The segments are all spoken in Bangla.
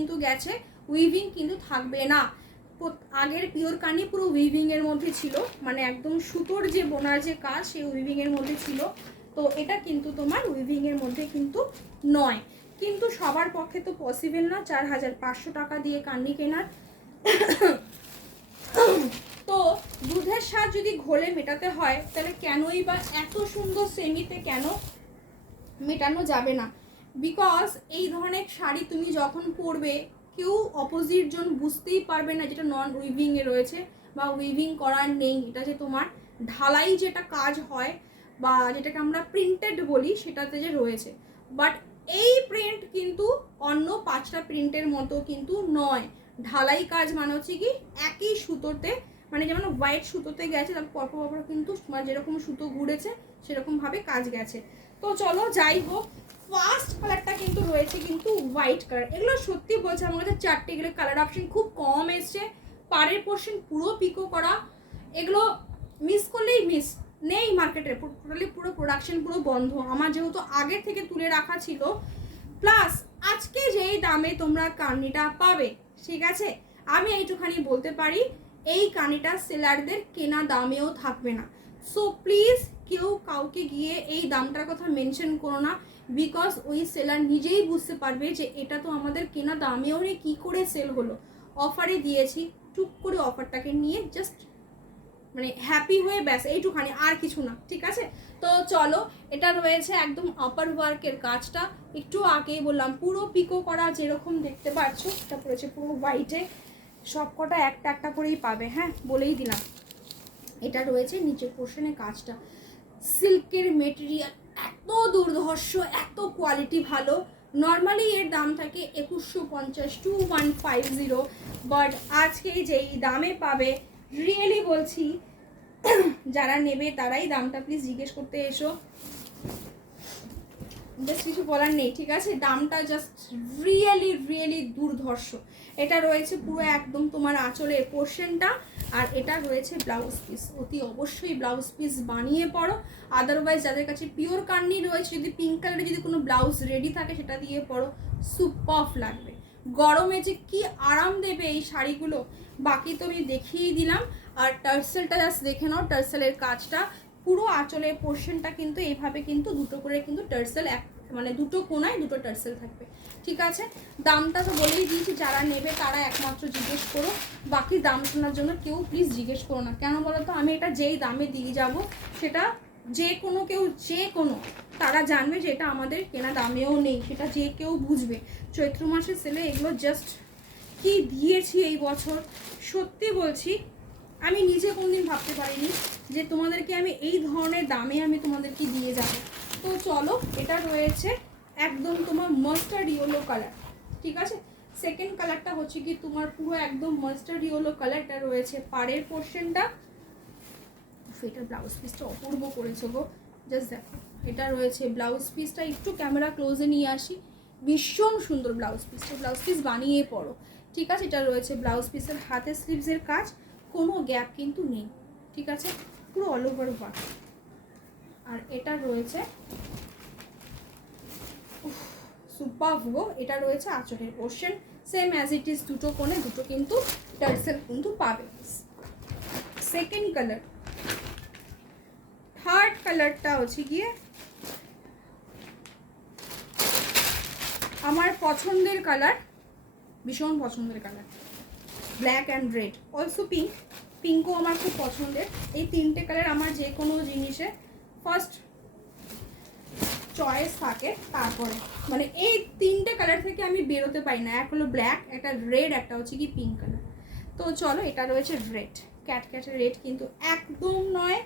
কিন্তু গেছে, উইভিং কিন্তু থাকবে না। আগের পিওর কানি পুরো উইভিং এর মধ্যে ছিল, মানে একদম সুতোর যে বোনার যে কাজ সেই উইভিং এর মধ্যে ছিল। তো এটা কিন্তু তোমার উইভিং এর মধ্যে কিন্তু নয়। কিন্তু সবার পক্ষে তো পসিবল না 4500 টাকা দিয়ে কান্নি কেনার। তো দুধের স্বাদ যদি ঘোলে মেটাতে হয় তাহলে কেনই বা এত সুন্দর সেমিতে কেন মেটানো যাবে না? বিকজ এই ধরনের শাড়ি তুমি যখন পরবে কেউ অপোজিট জন বুঝতেই পারবে না যেটা নন উইভিং এ রয়েছে বা উইভিং করার নেই। এটা যে তোমার ঢালাই যেটা কাজ হয় বা যেটাকে আমরা প্রিন্টেড বলি সেটাতে যে রয়েছে। বাট এই প্রিন্ট কিন্তু অন্য 5টা প্রিন্টের মতো কিন্তু নয়। ঢালাই কাজ মানে হচ্ছে কি একই সুতোতে, মানে যেমন হোয়াইট সুতোতে গেছে তারপর পরপর কিন্তু যেরকম সুতো ঘুরেছে সেরকমভাবে কাজ গেছে। তো চলো যাই হোক, ফার্স্ট কালারটা কিন্তু রয়েছে কিন্তু হোয়াইট কালার। এগুলো সত্যি বলছে আমার কাছে 4টে এগুলো কালার অপশন খুব কম এসছে। পাড়ের পোর্শন পুরো পিকো করা, এগুলো মিস করলেই মিস, নেই মার্কেটে, টোটালি পুরো প্রোডাকশন পুরো বন্ধ। আমার যেহেতু আগে থেকে তুলে রাখা ছিল, প্লাস আজকে যেই দামে তোমরা কার্নিটা পাবে, ঠিক আছে, আমি এইটুখানি বলতে পারি এই কানিটা সেলারদের কেনা দামেও থাকবে না। সো প্লিজ কেউ কাউকে গিয়ে এই দামটার কথা মেনশন করো না, বিকজ ওই সেলার নিজেই বুঝতে পারবে যে এটা তো আমাদের কেনা দামেও রে কী করে সেল হলো। অফারে দিয়েছি, টুক করে অফারটাকে নিয়ে জাস্ট মানে হ্যাপি হয়ে ব্যাস এইটুখানি, আর কিছু না, ঠিক আছে। তো চলো, এটা রয়েছে একদম আপার ওয়ার্কের কাজটা, একটু আগেই বললাম পুরো পিকো করা যেরকম দেখতে পাচ্ছ, এটা পড়েছে পুরো হোয়াইটে, সব কটা একটা একটা করেই পাবে, হ্যাঁ বলেই দিলাম। এটা রয়েছে নিচের পোর্শনে কাজটা, সিল্কের মেটেরিয়াল এত দুর্ধর্ষ, এত কোয়ালিটি ভালো। নর্মালি এর দাম থাকে 2150 2150, বাট আজকে যেই দামে পাবে রিয়েলি বলছি যারা নেবে তারাই দামটা প্লিজ জিজ্ঞেস করতে এসো, জাস্ট কিছু বলার নেই, ঠিক আছে। দামটা জাস্ট রিয়েলি রিয়েলি দুর্ধর্ষ। এটা রয়েছে পুরো একদম তোমার আঁচলের পোর্শনটা, আর এটা রয়েছে ব্লাউজ পিস। অতি অবশ্যই ব্লাউজ পিস বানিয়ে পড়ো, আদারওয়াইজ যাদের কাছে পিওর কার্নি রয়েছে যদি পিঙ্ক কালারের যদি কোনো ব্লাউজ রেডি থাকে সেটা দিয়ে পড়ো, সুপারফ লাগবে। গরমে যে কি আরাম দেবে এই শাড়িগুলো, বাকি তো আমি দেখিয়েই দিলাম। আর টার্সেলটা জাস্ট দেখে নাও, টার্সেলের কাজটা পুরো আঁচলের পোর্শনটা কিন্তু এইভাবে কিন্তু দুটো করে কিন্তু টার্সেল, মানে দুটো কোনায় দুটো টার্সেল থাকবে, ঠিক আছে। দামটা তো বলেই দিয়েছি, যারা নেবে তারা একমাত্র জিজ্ঞেস করো, বাকি দাম শোনার জন্য কেউ প্লিজ জিজ্ঞেস করো না। কেন বলো তো, আমি এটা যেই দামে দিয়ে যাব সেটা যে কোনো কেউ, যে কোনো তারা জানবে যে এটা আমাদের কেনা দামেও নেই, সেটা যে কেউ বুঝবে। চৈত্র মাসের সেলে এগুলো জাস্ট কি দিয়েছি এই বছর, সত্যি বলছি আমি নিজে কোনদিন ভাবতে পারিনি যে তোমাদেরকে আমি এই ধরনের দামে আমি তোমাদেরকে দিয়ে যাব। তো চলো, এটা রয়েছে একদম তোমার মাস্টার্ড ইয়েলো কালার, ঠিক আছে। সেকেন্ড কালারটা হচ্ছে কি তোমার পুরো একদম মাস্টার্ড ইয়েলো কালারটা রয়েছে পাড়ের পোর্শনটা। এটা ব্লাউজ পিসটা অপূর্ব করেছে গো, জাস্ট দেখো। এটা রয়েছে ব্লাউজ পিসটা, একটু ক্যামেরা ক্লোজে নিয়ে আসি, ভীষণ সুন্দর ব্লাউজ পিসটা, ব্লাউজ পিস বানিয়ে পড়ো, ঠিক আছে। এটা রয়েছে ব্লাউজ পিসের হাতে স্লিভসের কাজ, কোনো গ্যাপ কিন্তু নেই, ঠিক আছে, পুরো অল ওভার ওয়ার্ক। আর এটা রয়েছে সুপারব গো, এটা রয়েছে আঁচলের portion, same as it is, দুটো কোণে দুটো কিন্তু টার্সেল কিন্তু পাবে। সেকেন্ড কালার, থার্ড কালারটা হচ্ছে গিয়ে আমার পছন্দের কালার, ভীষণ পছন্দের colour, black and red, also pink, পিঙ্কও আমার খুব পছন্দের। এই তিনটে কালার আমার যে কোনো জিনিসে ফার্স্ট চয়েস থাকে, তারপরে মানে এই তিনটে কালার থেকে আমি বেরোতে পারি না, এক হলো ব্ল্যাক, একটা রেড, একটা হচ্ছে কি পিঙ্ক কালার। তো চলো, এটা রয়েছে রেড, ক্যাটক্যাটের রেড কিন্তু একদম নয়,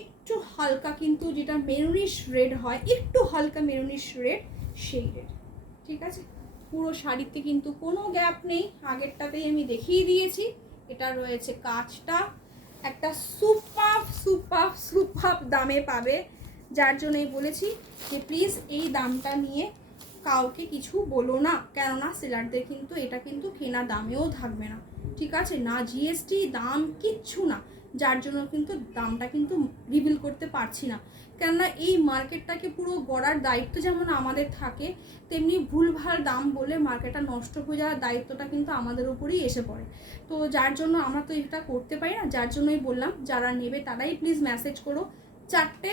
একটু হালকা কিন্তু যেটা মেরুনিশ রেড হয়, একটু হালকা মেরুনিশ রেড, সেই রেড, ঠিক আছে। পুরো শাড়িতে কিন্তু কোনো গ্যাপ নেই, আগেরটাতেই আমি দেখিয়ে দিয়েছি। এটা রয়েছে কাজটা, একটা সুপার সুপার সুপার দামে পাবে, যার জন্যই বলেছি যে প্লিজ এই দামটা নিয়ে কাউকে কিছু বলো না, কেননা সেলারদের কিন্তু এটা কিন্তু কেনা দামেও থাকবে না, ঠিক আছে, না জিএসটি দাম কিচ্ছু না, যার জন্য কিন্তু দামটা কিন্তু রিভিল করতে পারছি না। কেননা এই মার্কেটটাকে পুরো গড়ার দায়িত্ব যেমন আমাদের থাকে, তেমনি ভুলভাল দাম বলে মার্কেটটা নষ্ট হয়ে যাওয়ার দায়িত্বটা কিন্তু আমাদের উপরেই এসে পড়ে। তো যার জন্য আমরা তো এটা করতে পারি না, যার জন্যই বললাম যারা নেবে তারাই প্লিজ মেসেজ করো, 4টে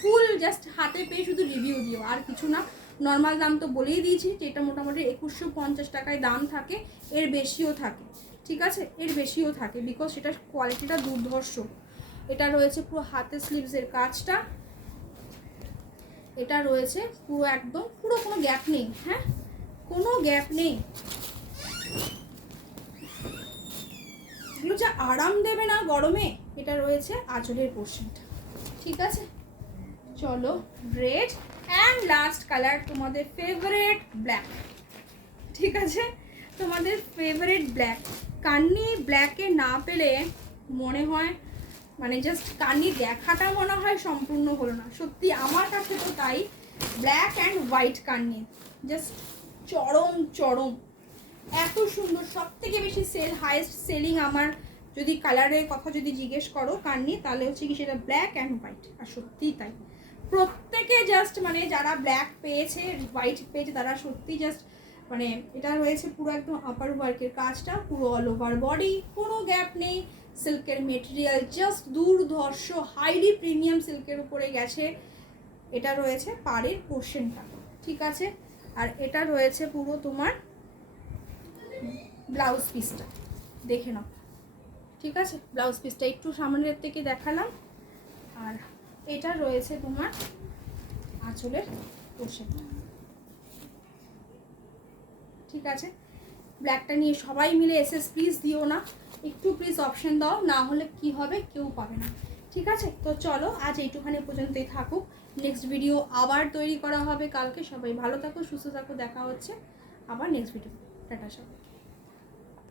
ফুল জাস্ট হাতে পেয়ে শুধু রিভিউ দিও, আর কিছু না। নর্মাল দাম তো বলেই দিয়েছি যে এটা মোটামুটি 2150 টাকায় দাম থাকে, এর বেশিও থাকে, ঠিক আছে, এর বেশিও থাকে, বিকজ সেটার কোয়ালিটিটা দুর্ধর্ষ। এটা রয়েছে পুরো হাতে স্লিভসের কাজটা, এটা রয়েছে পুরো একদম পুরো কোনো গ্যাপ নেই, হ্যাঁ কোনো গ্যাপ নেই। এগুলো যে আরাম দেবে না গরমে, এটা রয়েছে আঁচলের পোর্শনটা, ঠিক আছে। চলো রেড অ্যান্ড লাস্ট কালার তোমাদের ফেভারিট ব্ল্যাক, ঠিক আছে, তোমাদের ফেভারিট ব্ল্যাক। কান্নি ব্ল্যাকে না পেলে মনে হয় মানে জাস্ট কান্নি দেখাটা মনে হয় সম্পূর্ণ হলো না, সত্যি আমার কাছে তো তাই। Black and white Kanni just চরম চরম, এত সুন্দর, সব থেকে বেশি সেল হাইয়েস্ট সেলিং আমার যদি কালারের কথা যদি জিজ্ঞেস করো কান্নি, তাহলে হচ্ছে কি সেটা ব্ল্যাক অ্যান্ড হোয়াইট, আর সত্যিই তাই। প্রত্যেকে জাস্ট মানে যারা ব্ল্যাক পেয়েছে হোয়াইট পেয়েছে তারা সত্যি জাস্ট মানে এটা রয়েছে পুরো একদম আপার ওয়ার্কের কাজটা, পুরো অল ওভার বডি, কোনো গ্যাপ নেই, সিল্কের মেটেরিয়াল জাস্ট দুর্ধর্ষ হাইলি প্রিমিয়াম সিল্কের উপরে গেছে। এটা রয়েছে পাড়ের পোর্শনটা, ঠিক আছে, আর এটা রয়েছে পুরো তোমার ব্লাউজ পিসটা, দেখে নাও, ঠিক আছে, ব্লাউজ পিসটা একটু সামনের থেকে দেখালাম, আর এটা রয়েছে তোমার আঁচলের পোর্শনটা, ঠিক আছে। ব্ল্যাকটা নিয়ে সবাই মিলে এসএস প্লিজ দিও না, একটু প্লিজ অপশন দাও, না হলে কি হবে কেউ পাবে না, ঠিক আছে। তো চলো আজ এইটুখানি পর্যন্তই থাকুক, নেক্সট ভিডিও আবার তৈরি করা হবে কালকে। সবাই ভালো থাকো, সুস্থ থাকো, দেখা হচ্ছে আবার নেক্সট ভিডিও। টাটা সবাই।